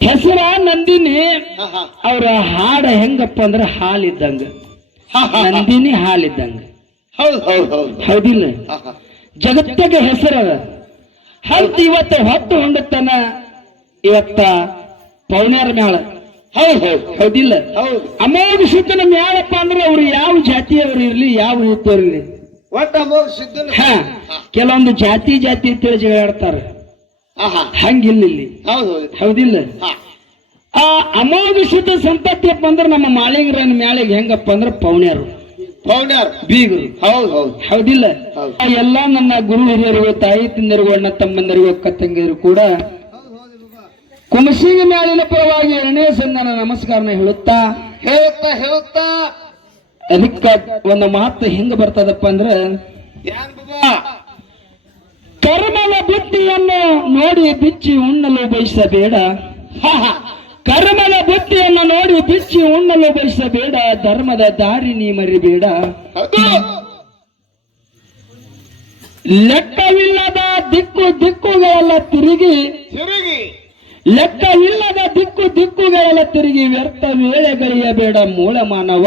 ಹೆಸರ ನಂದಿನಿ. ಅವ್ರ ಹಾಡ ಹೆಂಗಪ್ಪ ಅಂದ್ರೆ ಹಾಲಿದ್ದಂಗ. ನಂದಿನಿ ಹಾಲಿದ್ದಂಗ. ಹೌದು ಹೌದು ಹೌದು. ಹೌದಿಲ್ಲ? ಜಗತ್ತಾಗ ಹೆಸರದ ಹಂತ ಇವತ್ತ ಹೊತ್ತು ಹೊಂಡತನ ಇವತ್ತ ಪೌಣ್ಯಾರ ಮ್ಯಾಳ. ಹೌದು ಹೌದು. ಹೌದಿಲ್ಲ? ಹೌದು. ಅಮೋಘ ಶುದ್ಧನ ಮ್ಯಾಳಪ್ಪ ಅಂದ್ರೆ ಅವ್ರು ಯಾವ ಜಾತಿಯವರು ಇರ್ಲಿ ಯಾವ ಇರ್ಲಿ? ಒಟ್ಟ ಅಮೋಘ ಸಿದ್ಧನ ಕೆಲವೊಂದು ಜಾತಿ ಜಾತಿ ಅಂತೇಳಿ ಜಗಳಾಡ್ತಾರ. ಹಂಗಿಲ್ಲ ಇಲ್ಲಿ ಹೌದು. ಹೌದು ಹೌದಿಲ್ಲ ಆ ಅಮೋಘ ಶುದ್ಧ ಸಂತತಿಯಪ್ಪ ಅಂದ್ರೆ ನಮ್ಮ ಮಾಳಿಂಗರನ ಮ್ಯಾಳಿಗೆ ಹೆಂಗಪ್ಪ ಅಂದ್ರೆ ಪೌಣ್ಯರು. ಪೌನ್ಯಾರ್ ಬೀಗರು. ಹೌದು ಹೌದು. ಹೌದಿಲ್ಲ. ಎಲ್ಲ ನನ್ನ ಗುರು ಹಿರಿಯರಿಗೂ ತಾಯಿ ತಿಂದರಿಗೂ ಅಣ್ಣ ತಮ್ಮಂದರಿಗೂ ಅಕ್ಕ ತಂಗಿಯರು ಕೂಡ ಕುಮಸಿಂಗ ಮ್ಯಾಲಿನ ಪರವಾಗಿ ಎರಡನೇ ಸಂಧಾನ ನಮಸ್ಕಾರನ ಹೇಳುತ್ತಾ? ಹೇಳುತ್ತಾ ಹೇಳುತ್ತಾ? ಅದಕ್ಕ ಒಂದು ಮಾತು ಹೆಂಗ ಬರ್ತದಪ್ಪ ಅಂದ್ರ ಕರ್ಮದ ಬುದ್ಧಿಯನ್ನು ನೋಡಿ ಬಿಚ್ಚಿ ಉಣ್ಣಲು ಬಯಸಬೇಡ. ಕರ್ಮದ ಬುದ್ಧಿಯನ್ನು ನೋಡಿ ಬಿಚ್ಚಿ ಉಣ್ಣಲು ಬಯಸಬೇಡ. ಧರ್ಮದ ದಾರಿ ನೀ ಮರಿಬೇಡ. ಲೆಕ್ಕವಿಲ್ಲದ ದಿಕ್ಕು ದಿಕ್ಕುಗಳೆಲ್ಲ ತಿರುಗಿ. ತಿರುಗಿ. ಲೆಕ್ಕವಿಲ್ಲದ ದಿಕ್ಕು ದಿಕ್ಕುಗಳೆಲ್ಲ ತಿರುಗಿ ವ್ಯರ್ಥ ವೇಳೆ ಬೆಳೆಯಬೇಡ ಮೂಲ ಮಾನವ.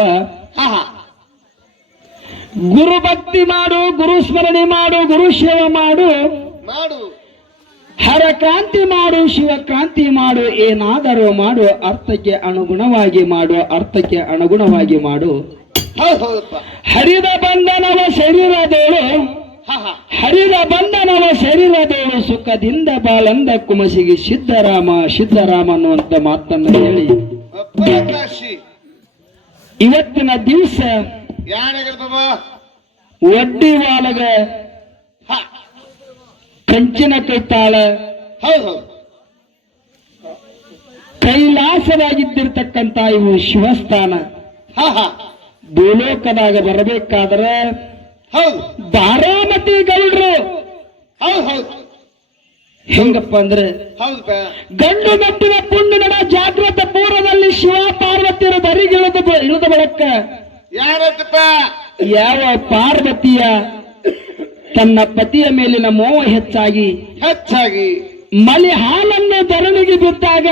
ಗುರು ಭಕ್ತಿ ಮಾಡು ಗುರು ಸ್ಮರಣೆ ಮಾಡು ಗುರು ಶಿವ ಮಾಡು. ಮಾಡು. ಹರ ಕ್ರಾಂತಿ ಮಾಡು ಶಿವ ಕ್ರಾಂತಿ ಮಾಡು ಏನಾದರೂ ಮಾಡು ಅರ್ಥಕ್ಕೆ ಅನುಗುಣವಾಗಿ ಮಾಡು ಅರ್ಥಕ್ಕೆ ಅನುಗುಣವಾಗಿ ಮಾಡು. ಹರಿದ ಬಂಧನವ ಶರೀರದೇಳು ಹರಿದ ಬಂಧನವ ಶರೀರದೇಳು ಸುಖದಿಂದ ಬಾಲಂದ ಕುಮಸಿಗೆ ಸಿದ್ದರಾಮ ಸಿದ್ದರಾಮ ಅನ್ನುವಂತ ಮಾತನ್ನು ಹೇಳಿ. ಇವತ್ತಿನ ದಿವಸ ಒಡ್ಡಿ ಮಾಲಗ ಹಾ. ಕಂಚಿನ ಕೈತಾಳ. ಹೌದು ಕೈಲಾಸವಾಗಿದ್ದಿರ್ತಕ್ಕಂತ ಇವು ಶಿವಸ್ಥಾನ. ಹಾ ಹಾ. ಭೂಲೋಕದಾಗ ಬರಬೇಕಾದ್ರ ಬಾರಾಮತಿ ಗೌಡ್ರು. ಹೆಂಗಪ್ಪ ಅಂದ್ರೆ ಗಂಡು ಮೆಟ್ಟಿನ ಪುಂಡಿನ ಜಾಗೃತ ಪೂರ್ವದಲ್ಲಿ ಶಿವ ಪಾರ್ವತಿಯರು ಬರಿಗಿಳಿದು ಇಳಿದು ಇಳಿದ ಬಳಕ ಯಾರತ್ತಪ್ಪ ಯಾವ ಪಾರ್ವತಿಯ ತನ್ನ ಪತಿಯ ಮೇಲಿನ ಮೋಹ ಹೆಚ್ಚಾಗಿ ಹೆಚ್ಚಾಗಿ. ಮಲೆ ಹಾಲನ್ನು ಧರಣಿಗೆ ಬಿದ್ದಾಗ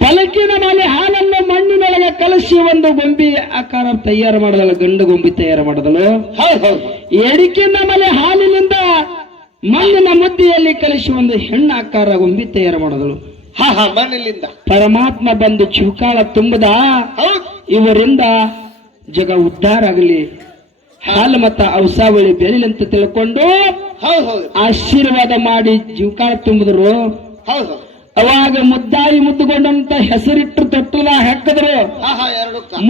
ಬಲಕಿನ ಮಲೆ ಹಾಲನ್ನು ಮಣ್ಣಿನೊಳಗೆ ಕಲಸಿ ಒಂದು ಗೊಂಬಿ ಆಕಾರ ತಯಾರು ಮಾಡಿದಳು ಗಂಡು ಗೊಂಬಿ ತಯಾರು ಮಾಡಿದಳು. ಎಡಿಕಿನ ಮಲೆ ಹಾಲಿನಿಂದ ಮಣ್ಣಿನ ಮುದ್ದೆಯಲ್ಲಿ ಕಲಸಿ ಒಂದು ಹೆಣ್ಣು ಆಕಾರ ಗೊಂಬಿ ತಯಾರು ಮಾಡಿದಳು. ಹಾ ಹಾ ಮಣ್ಣಿನಿಂದ. ಪರಮಾತ್ಮ ಬಂದು ಚುಕಾಳ ತುಂಬದ. ಹೌದು. ಇವರಿಂದ ಜಗ ಉದ್ಧಾರ ಆಗಲಿ. ಹಾಲು ಮತ್ತ ಔಸಾವಳಿ ಬೆಳಿಲಿ ಅಂತ ತಿಳ್ಕೊಂಡು ಆಶೀರ್ವಾದ ಮಾಡಿ ಜೀವಕಾಳ ತುಂಬಿದ್ರು. ಅವಾಗ ಮುದ್ದಾಯಿ ಮುದ್ದುಗೊಂಡಂತ ಹೆಸರಿಟ್ಟು ತೊಟ್ಟಲ ಹೆಕ್ಕದ್ರು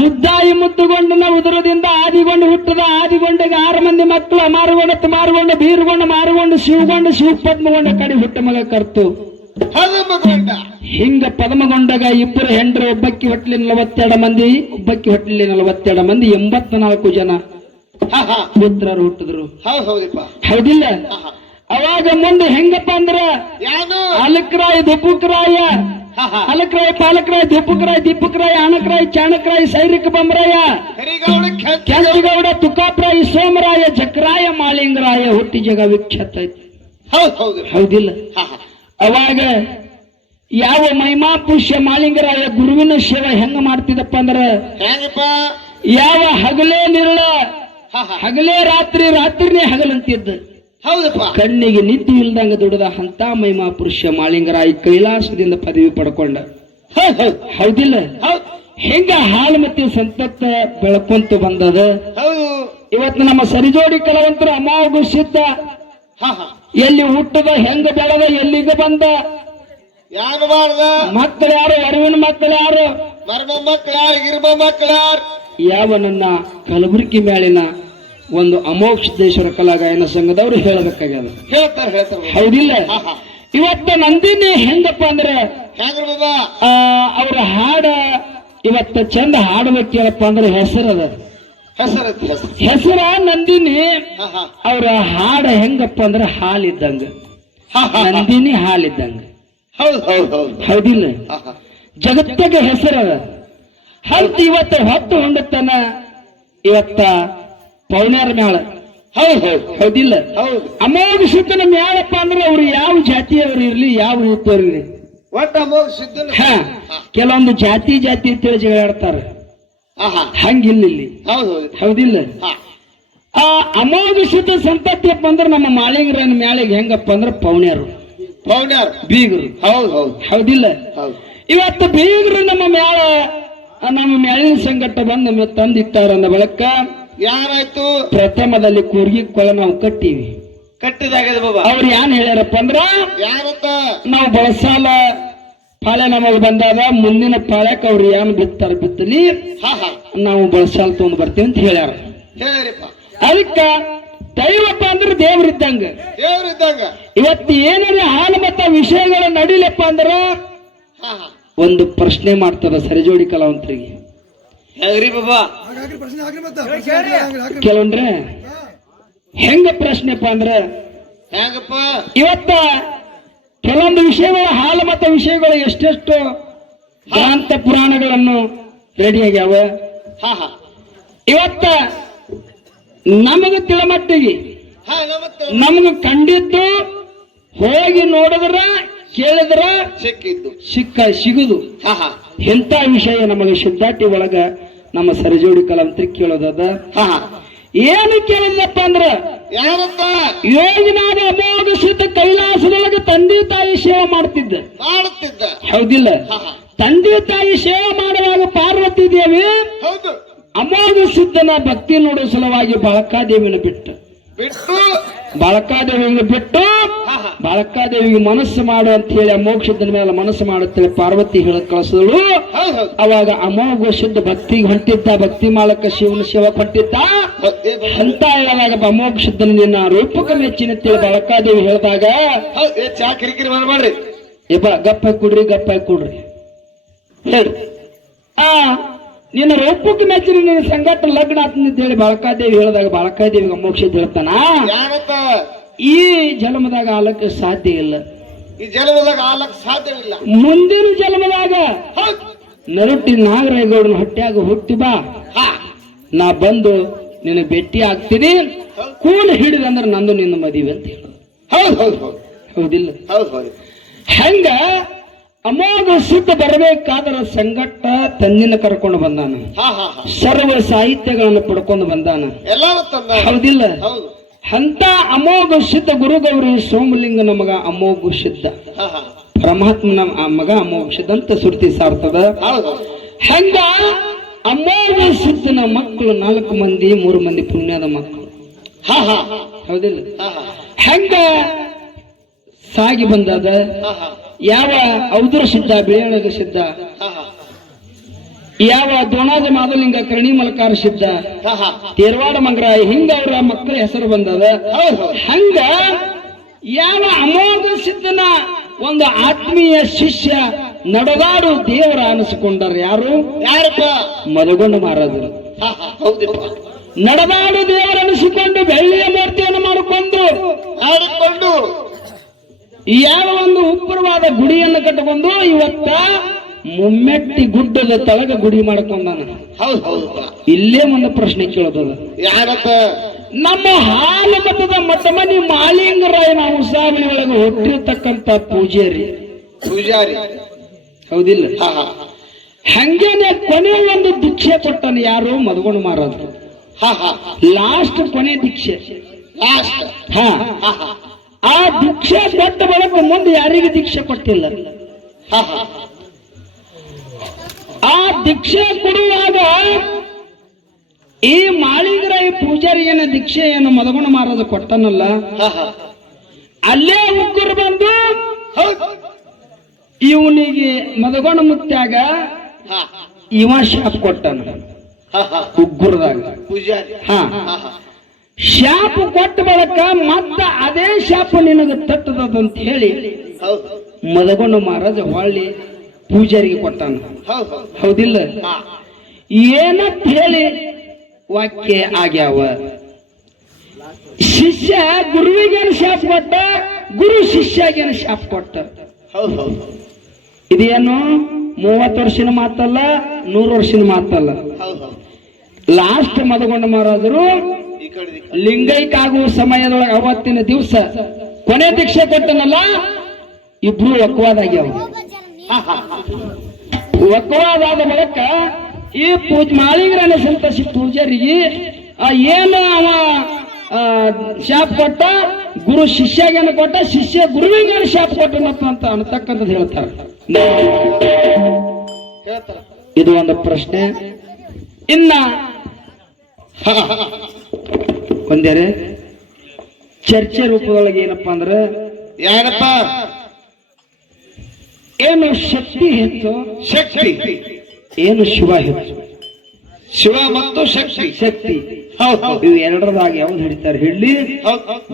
ಮುದ್ದಾಯಿ ಮುದ್ದುಗೊಂಡನ ಉದರದಿಂದ ಆದಿಗೊಂಡು ಹುಟ್ಟದ ಆದಿಗೊಂಡಿಗೆ ಆರು ಮಂದಿ ಮಕ್ಕಳು ಮಾರುಗೊಂಡ ಮಾರುಗೊಂಡು ಬೀರುಗೊಂಡು ಮಾರುಗೊಂಡು ಶಿವಗೊಂಡು ಶಿವ ಪದ್ಮಗೊಂಡ ಕಡೆ ಹುಟ್ಟ ಮಗ ಕರ್ತು. ಹಿಂಗ ಪದಮಗೊಂಡಾಗ ಇಬ್ಬರು ಹೆಂಡ್ರು ಒಬ್ಬಕ್ಕಿ ಹೊಟ್ಟಲಿ ನಲವತ್ತೆರಡು ಮಂದಿ ಒಬ್ಬಕ್ಕಿ ಹೊಟ್ಟಲಿ ನಲವತ್ತೆರಡು ಮಂದಿ ಎಂಬತ್ನಾಲ್ಕು ಜನ ಹಾ ಹಾ. ಪುತ್ರರು ಹುಟ್ಟಿದ್ರು. ಹೌದಿಲ್ಲ? ಅವಾಗ ಮುಂದೆ ಹೆಂಗಪ್ಪ ಅಂದ್ರ? ಅಲಕ್ರಾಯ್ ದುಪ್ಪುಕ್ರಾಯ ಹಾ ಹಾ. ಅಲಕ್ರಾಯ ಪಾಲಕ್ರಾಯ ದುಪ್ಪುಕ್ರಾಯ ದಿಪ್ಪುಕ್ರಾಯ ಅಣಕ್ರಾಯ ಚಾಣಕ್ರಾಯ ಸೈರಿಕ ಬಂಬರಾಯ. ಕೆಂಚಿಗೌಡ ತುಕಾಪ್ರಾಯ್ ಸೋಮರಾಯ ಜಕ್ರಾಯ ಮಾಳಿಂಗರಾಯ ಹುಟ್ಟಿ ಜಗ ವಿಖ್ಯಾತ ಐತಿ ಹೌದು ಹೌದು. ಹೌದಿಲ್ಲ? ಅವಾಗ ಯಾವ ಮಹಿಮಾ ಪುಷ್ಯ ಮಾಲಿಂಗರಾಯ ಗುರುವಿನ ಸೇವೆ ಹೆಂಗ ಮಾಡ್ತಿದಪ್ಪ ಅಂದ್ರ ಯಾವ ಹಗಲೇ ನಿರಳ ಹಗಲೇ ರಾತ್ರಿ ರಾತ್ರಿನೇ ಹಗಲಂತಿದ್ದ. ಹೌದಪ್ಪ. ಕಣ್ಣಿಗೆ ನಿದ್ದೆ ಇಲ್ದಂಗ ದುಡಿದ ಹಂತ ಮಹಿಮಾ ಪುರುಷ ಮಾಳಿಂಗರಾಯ ಕೈಲಾಸದಿಂದ ಪದವಿ ಪಡ್ಕೊಂಡ. ಹೌದು ಹೌದು. ಹೌದಿಲ್ಲ? ಹೌದು. ಹೆಂಗ ಹಾಲು ಮತ್ತೆ ಸಂತತ್ತ ಬೆಳಕೊಂತ ಬಂದದ? ಇವತ್ತು ನಮ್ಮ ಸರಿಜೋಡಿ ಕಲಾವಂತರು ಹಾ ಎಲ್ಲಿ ಹುಟ್ಟದ ಹೆಂಗ ಬೆಳೆದ ಎಲ್ಲಿಗೆ ಬಂದ? ಯಾಗಬಾರ್ದ ಮಕ್ಕಳು ಯಾರು? ಅರಿವಿನ ಮಕ್ಕಳು ಯಾರು? ಮರ್ಮ ಮಕ್ಕಳು ಗಿರ್ಮ ಮಕ್ಕಳು. ಯಾವ ನನ್ನ ಕಲಬುರಗಿ ಮೇಳಿನ ಒಂದು ಅಮೋಘ ಕಲಾ ಗಾಯನ ಸಂಘದವರು ಹೇಳಬೇಕಾಗ್ಯದ. ಹೇಳ್ತಾರೆ ಹೇಳ್ತಾರೆ ಹೌದಿಲ್ಲ? ಇವತ್ತು ಹಾ. ಇವತ್ತ ನಂದಿನಿ ಹೆಂಗಪ್ಪ ಅಂದ್ರೆ ಅವ್ರ ಹಾಡ ಇವತ್ತ ಚಂದ ಹಾಡಬೇಕೇನಪ್ಪ ಅಂದ್ರೆ ಹೆಸರದ. ಹೆಸರು ಹೆಸರ ನಂದಿನಿ. ಅವ್ರ ಹಾಡ ಹೆಂಗಪ್ಪ ಅಂದ್ರೆ ಹಾಲಿದ್ದಂಗ. ನಂದಿನಿ ಹಾಲಿದ್ದಂಗ. ಹೌದು ಹೌದು ಹೌದು. ಹೌದಿಲ್ಲ? ಜಗತ್ತಾಗ ಹೆಸರ ಜಗತ್ತಿಗ ಹಂತ ಇವತ್ತ ಹೊತ್ತು ಹೊಂಡತನ ಇವತ್ತ ಪೌನಾರ ಮ್ಯಾಳ. ಹೌದು ಹೌದು ಹೌದಿಲ್ಲ? ಹೌದು. ಅಮೋಘ ಶುದ್ಧನ ಮ್ಯಾಳಪ್ಪ ಅಂದ್ರೆ ಅವ್ರು ಯಾವ ಜಾತಿಯವರು ಇರ್ಲಿ ಯಾವ ಯೂತವ್ರು ಇರ್ಲಿ? ಒಟ್ಟ ಅಮೋಘ ಕೆಲವೊಂದು ಜಾತಿ ಜಾತಿ ತಿಳಿಸಿ ಜಗಳಾಡ್ತಾರೆ. ಆಹಾ ಹಂಗಿಲ್ಲ ಇಲ್ಲಿ ಹೌದು ಹೌದು. ಹೌದಿಲ್ಲ. ಆ ಅಮೋಘ ಶುದ್ಧ ಸಂತತಿಯಪ್ಪ ಅಂದ್ರೆ ನಮ್ಮ ಮಾಳಿಂಗರನ ಮ್ಯಾಳಿಗೆ ಹೆಂಗಪ್ಪ ಅಂದ್ರೆ ಪೌಣ್ಯರು. ಪೌಣ್ಯರು. ಬೀಗರು. ಹೌದು ಹೌದು. ಹೌದಿಲ್ಲ. ಹೌದು. ಇವತ್ತು ಬೀಗರು ನಮ್ಮ ಮ್ಯಾಳ ನಮ್ಮ ಮ್ಯಾಲಿನ ಸಂಕಟ ಬಂದು ತಂದಿಟ್ಟಾರ ಅಂದ ಬಳಕ ಯಾರಾಯ್ತು? ಪ್ರಥಮದಲ್ಲಿ ಕೂರ್ಗಿ ಕೊಳ ನಾವು ಕಟ್ಟಿವಿ. ಕಟ್ಟಿದಾಗ ಅವ್ರು ಏನ್ ಹೇಳ್ಯಾರಪ್ಪ ಅಂದ್ರ ಯಾರತ್ತ ನಾವು ಬಳಸಾಲ ಪಾಳೆ ನಮಗೆ ಬಂದಾಗ ಮುಂದಿನ ಪಾಳ್ಯಕ್ ಅವ್ರು ಏನ್ ಬಿತ್ತಾರ ಬಿತ್ತಲಿ ಹಾ ಹಾ. ನಾವು ಬಳಸಾಲ್ ತಗೊಂಡ್ ಬರ್ತೀವಿ ಅಂತ ಹೇಳ್ಯಾರ. ಅದಕ್ಕ ದೈವಪ್ಪ ಅಂದ್ರೆ ದೇವ್ರಿದ್ದಂಗ ದೇವ್ರಿದ್ದಂಗ ಇವತ್ತು ಏನಾರ ಹಾಲು ಮತ್ತ ವಿಷಯಗಳು ನಡಿಲಪ್ಪ ಅಂದ್ರ ಒಂದು ಪ್ರಶ್ನೆ ಮಾಡ್ತಾರ ಸರಿಜೋಡಿ ಕಲಾವಂತರಿಗೆ. ಕೆಲವೊಂದ್ರೆ ಹೆಂಗ ಪ್ರಶ್ನೆಪ್ಪ ಅಂದ್ರ ಇವತ್ತ ಕೆಲವೊಂದು ವಿಷಯಗಳು ಹಾಲು ಮತ ವಿಷಯಗಳು ಎಷ್ಟೆಷ್ಟು ಶಾಂತ ಪುರಾಣಗಳನ್ನು ರೆಡಿಯಾಗ್ಯಾವ ಹಾ ಹಾ. ಇವತ್ತ ನಮಗ ತಿಳಮಟ್ಟಿಗೆ ನಮಗ ಕಂಡಿದ್ದು ಹೋಗಿ ನೋಡಿದ್ರ ಕೇಳಿದ್ರ ಸಿಕ್ಕಿದ್ದು. ಸಿಕ್ಕ ಸಿಗುದು. ಎಂತ ವಿಷಯ ನಮಗೆ ಶುದ್ಧಾಟಿ ಒಳಗ ನಮ್ಮ ಸರಿಜೋಡಿ ಕಲಂತ್ರಿ ಕೇಳೋದದ ಹಾ. ಏನು ಕೇಳಿದ್ನಪ್ಪ ಅಂದ್ರ ಯಾರಪ್ಪ? ಯೋಗಿನಾದ ಅಮೋಘ ಶುದ್ಧ ಕೈಲಾಸದೊಳಗೆ ತಂದೆ ತಾಯಿ ಸೇವೆ ಮಾಡ್ತಿದ್ದ ಮಾಡುತ್ತಿದ್ದ. ಹೌದಿಲ್ಲ? ತಂದೆ ತಾಯಿ ಸೇವೆ ಮಾಡುವಾಗ ಪಾರ್ವತಿ ದೇವಿ ಹೌದು. ಅಮೋಘ ಸಿದ್ಧನ ಭಕ್ತಿ ನೋಡೋ ಸಲುವಾಗಿ ಬಾಳಕಾದೇವಿನ ಬಿಟ್ಟು. ಬಿಟ್ಟು ಬಾಳಕಾದೇವಿನ ಬಿಟ್ಟು ಬಾಲಕಾದೇವಿಗೆ ಬಾಳಕಾದೇವಿಗೆ ಮನಸ್ಸು ಮಾಡು ಅಂತ ಹೇಳಿ ಅಮೋಕ್ಷದ ಮೇಲೆ ಮನಸ್ಸು ಮಾಡುತ್ತೇಳಿ ಪಾರ್ವತಿ ಹೇಳ ಕಳಿಸಿದಳು ಅವಾಗ ಅಮೋಘ ಶುದ್ಧ ಭಕ್ತಿಗೆ ಹೊಂಟಿದ್ದ ಭಕ್ತಿ ಮಾಲಕ ಶಿವನ ಶಿವ ಹೊಂಟಿದ್ದ ಬಾಬಾ. ಅಂತ ಹೇಳುವಾಗ ಅಮೋಘ ಸಿದ್ಧನ ನಿನ್ನ ರೂಪಕ ಮೆಚ್ಚಿನ ತಿಳಿ ಬಾಳಕಾದೇವಿ ಹೇಳಿದಾಗ ಮಾಡ್ರಿ ಏ ಚಾ ಕಿರಿಕಿರಿ ಮಾಡ್ಬೇಡ್ರಿ ಇಬ್ಬ ಗಪ್ಪ ಕುಡ್ರಿ ಗಪ್ಪ ಕುಡ್ರಿ. ಹೇಳಿ. ಆ ನಿನ್ನ ರೂಪಕ್ಕೆ ಮೆಚ್ಚಿನ ನಿನ್ನ ಸಂಗಟ ಲಗ್ನ ಅಂತ ಹೇಳಿ ಬಾಳಕಾದೇವಿ ಹೇಳಿದಾಗ ಬಾಳಕಾದೇವಿ ಮೋಕ್ಷ ಹೇಳ್ತಾನ ಈ ಜನ್ಮದಾಗ ಆಲಕ್ಕೆ ಸಾಧ್ಯ ಇಲ್ಲ. ಈ ಜನ್ಮದಾಗ ಆಲಕ್ಕೆ ಸಾಧ್ಯ ಇಲ್ಲ. ಮುಂದಿನ ಜನ್ಮದಾಗ ನರಟ್ಟಿ ನರುಟಿ ನಾಗರಾಯಗೌಡನ ಹೊಟ್ಟ್ಯಾಗ ಹುಟ್ಟಿ ಬಾ. ನಾ ಬಂದು ನಿನ್ನ ಭೇಟಿ ಆಗ್ತೀನಿ. ಕೂಲ್ ಹಿಡಿದಂದ್ರೆ ನಂದು ನಿನ್ನ ಮದುವೆ ಅಂತ ಹೇಳ. ಹೌದು ಹೌದು ಹೌದು. ಹೌದಿಲ್ಲ? ಹೌದು ಹೌದು. ಹೆಂಗ? ಅಮೋಘ ಸಿದ್ಧ ಬರಬೇಕಾದ್ರ ಸಂಗಟ್ಟ ತನ್ನಿನ ಕರ್ಕೊಂಡು ಬಂದಾನ. ಸರ್ವ ಸಾಹಿತ್ಯಗಳನ್ನು ಪಡ್ಕೊಂಡು ಬಂದಾನ. ಹೌದಿಲ್ಲ? ಹೌದು. ಅಂತ ಅಮೋಘ ಸಿದ್ಧ ಗುರುಗೌರಿ ಸೋಮಲಿಂಗ ನಮಗ ಅಮೋಘ ಸಿದ್ಧ ಪರಮಾತ್ಮನ ಆ ಮಗ ಅಮೋಘ ಸಿದ್ಧ ಅಂತ ಸುರ್ತಿ ಸಾರ್ತದ. ಹಂಗ? ಅಮೋಘ ಸಿದ್ಧನ ಮಕ್ಕಳು ನಾಲ್ಕು ಮಂದಿ ಮೂರು ಮಂದಿ ಪುಣ್ಯದ ಮಕ್ಕಳು. ಹೌದಿಲ್ಲ? ಹೆಂಗ? ಸಾಗಿ ಬಂದದ. ಯಾವ ಔದ್ರ ಸಿದ್ಧ ಬಿಳಿಯೊಳಗ ಸಿದ್ಧ? ಯಾವ ದೋಣಾದ ಮಾದಲಿಂಗ ಕರ್ಣಿ ಮಲಕಾರ ಸಿದ್ಧ? ತೇರ್ವಾಡ ಮಂಗ್ರ ಮಂಗರಾಯ ಹಿಂಗ ಅವರ ಮಕ್ಕಳ ಹೆಸರು ಬಂದದ. ಹಂಗ ಯಾವ ಅಮೋಘ ಸಿದ್ಧನ ಒಂದು ಆತ್ಮೀಯ ಶಿಷ್ಯ ನಡೆದಾಡು ದೇವರ ಅನಿಸಿಕೊಂಡಾರ ಯಾರು? ಯಾರಪ್ಪ? ಮಲಗೊಂಡ ಹೌದಪ್ಪ. ನಡೆದಾಡು ದೇವರ ಅನಿಸಿಕೊಂಡು ಬೆಳ್ಳಿಯ ಮೂರ್ತಿಯನ್ನು ಮಾಡಿಕೊಂಡು ಆಡಿಕೊಂಡು ಯಾವ ಒಂದು ಉಗ್ರವಾದ ಗುಡಿಯನ್ನು ಕಟ್ಟಿಕೊಂಡು ಇವತ್ತ ಮುಮ್ಮೆಟ್ಟಿ ಗುಡ್ಡದ ತಳಗ ಗುಡಿ ಮಾಡ್ಕೊಂಡಾನ. ಹೌದು ಹೌದು ಇಲ್ಲೇ ಒಂದು ಪ್ರಶ್ನೆ ಕೇಳೋದದ. ಯಾರತ್ತ ನಮ್ಮ ಹಾಲು ಮತದ ಮಠಮನಿ ಮಾಲಿಂಗರಾಯನ ಉಸಾಬರಿ ಒಳಗೆ ಹುಟ್ಟಿರ್ತಕ್ಕಂತ ಪೂಜಾರಿ. ಪೂಜಾರಿ. ಹೌದಿಲ್ಲ? ಹಂಗೇನೆ ಕೊನೆ ಒಂದು ದೀಕ್ಷೆ ಕೊಟ್ಟನು ಯಾರು ಮದಗೊಂಡು ಮಾರೋದು ಲಾಸ್ಟ್ ಕೊನೆ ದೀಕ್ಷೆ ಲಾಸ್ಟ್. ಹಾ. ಆ ದೀಕ್ಷೆ ಕೊಟ್ಟ ಬಳಿಕ ಮುಂದೆ ಯಾರಿಗೆ ದೀಕ್ಷೆ ಕೊಟ್ಟಿಲ್ಲ? ಆ ದೀಕ್ಷೆ ಕೊಡುವಾಗ ಈ ಮಾಳಿಗರಾಯ ಪೂಜಾರಿಯನ್ನ ದೀಕ್ಷೆಯನ್ನು ಮದಗುಣ ಮಾರೋದು ಕೊಟ್ಟನಲ್ಲ? ಅಲ್ಲೇ ಉಗ್ಗರು ಬಂದು ಇವನಿಗೆ ಮದಗುಣ ಮುತ್ತಾಗ ಇವ ಶಾಪ್ ಕೊಟ್ಟನ. ಉಗ್ಗುರದಾಗ ಪೂಜಾರಿ. ಹಾ. ಶಾಪ್ ಕೊಟ್ಟ ಬಳಕ ಮತ್ತ ಅದೇ ಶಾಪ ನಿನಗೆ ತಟ್ಟದಂತ ಹೇಳಿ ಮದಗೊಂಡ ಮಹಾರಾಜ ಹೊಳ್ಳಿ ಪೂಜಾರಿಗೆ ಕೊಟ್ಟಾನ. ಹೌದು. ಹೌದು ಹೌದಿಲ್ಲ ಏನತ್ ಹೇಳಿ ವಾಕ್ಯ ಆಗ್ಯಾವ? ಶಿಷ್ಯ ಗುರುವಿಗೇನು ಶಾಪ ಕೊಟ್ಟ? ಗುರು ಶಿಷ್ಯಗೇನು ಶಾಪ ಕೊಟ್ಟ? ಇದೇನು? ಮೂವತ್ತು ವರ್ಷದ ಮಾತಲ್ಲ ನೂರು ವರ್ಷದ ಮಾತಲ್ಲ. ಲಾಸ್ಟ್ ಮದಗೊಂಡ ಮಹಾರಾಜರು. ಲಿಂಗೈಕಾಗುವ ಸಮಯದೊಳಗೆ ಅವತ್ತಿನ ದಿವಸ ಕೊನೆ ದೀಕ್ಷೆ ಕೊಟ್ಟನಲ್ಲ? ಇಬ್ರು ಒಕ್ಕವಾದಾಗ್ಯಾವ ಒಕ್ಕವಾದಾದ ಬಳಿಕ ಈ ಪೂಜ್ ಸಂತಸಿ ಪೂಜಾರಿಗೆ, ಆ ಏನು ಅವ ಶಾಪ್ ಕೊಟ್ಟ, ಗುರು ಶಿಷ್ಯಗೇನು ಕೊಟ್ಟ, ಶಿಷ್ಯ ಗುರುವಿಗೆ ಶಾಪ್ ಕೊಟ್ಟನಪ್ಪ ಅಂತ ಅನ್ನತಕ್ಕಂಥದ್ದು ಹೇಳ್ತಾರ. ಇದು ಒಂದು ಪ್ರಶ್ನೆ. ಇನ್ನ ಒಂದೇರೆ ಚರ್ಚೆ ರೂಪದೊಳಗೆ ಏನಪ್ಪಾ ಅಂದ್ರೆ ಯಾರಪ್ಪ? ಏನು ಶಕ್ತಿ ಹೆಚ್ಚು? ಶಕ್ತಿ. ಏನು ಶಿವ ಹೆಚ್ಚು? ಶಿವ ಮತ್ತು ಶಕ್ತಿ. ಶಕ್ತಿ. ಇವು ಎರಡರದಾಗ ಯಾವ್ದು ಹಿಡಿತಾರೆ ಹೇಳಿ?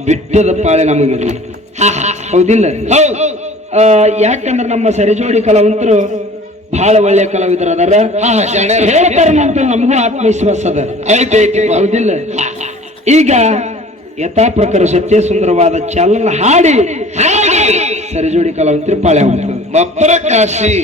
ಬಿಟ್ಟದ ಪಾಳೆ ನಮಗೆ ಹೌದಿಲ್ಲ? ಯಾಕಂದ್ರೆ ನಮ್ಮ ಸರಿಜೋಡಿ ಕಲಾವಂತರು ಬಹಳ ಒಳ್ಳೆಯ ಕಲಾವಿದರು ಅದಾರ ಹೇಳ್ತಾರ ನಮಗೂ ಆತ್ಮವಿಶ್ವಾಸ ಅದ. ಹೌದಿಲ್ಲ? ಈಗ ಯಥಾ ಪ್ರಕಾರ ಸತ್ಯ ಸುಂದರವಾದ ಚಾಲನ ಹಾಡಿ ಸರಿಜೋಡಿ ಕಲಾವಂತರು ಪಾಳೆ ಹೊಂಟರು ಮಬ್ಬರ ಕಾಶಿ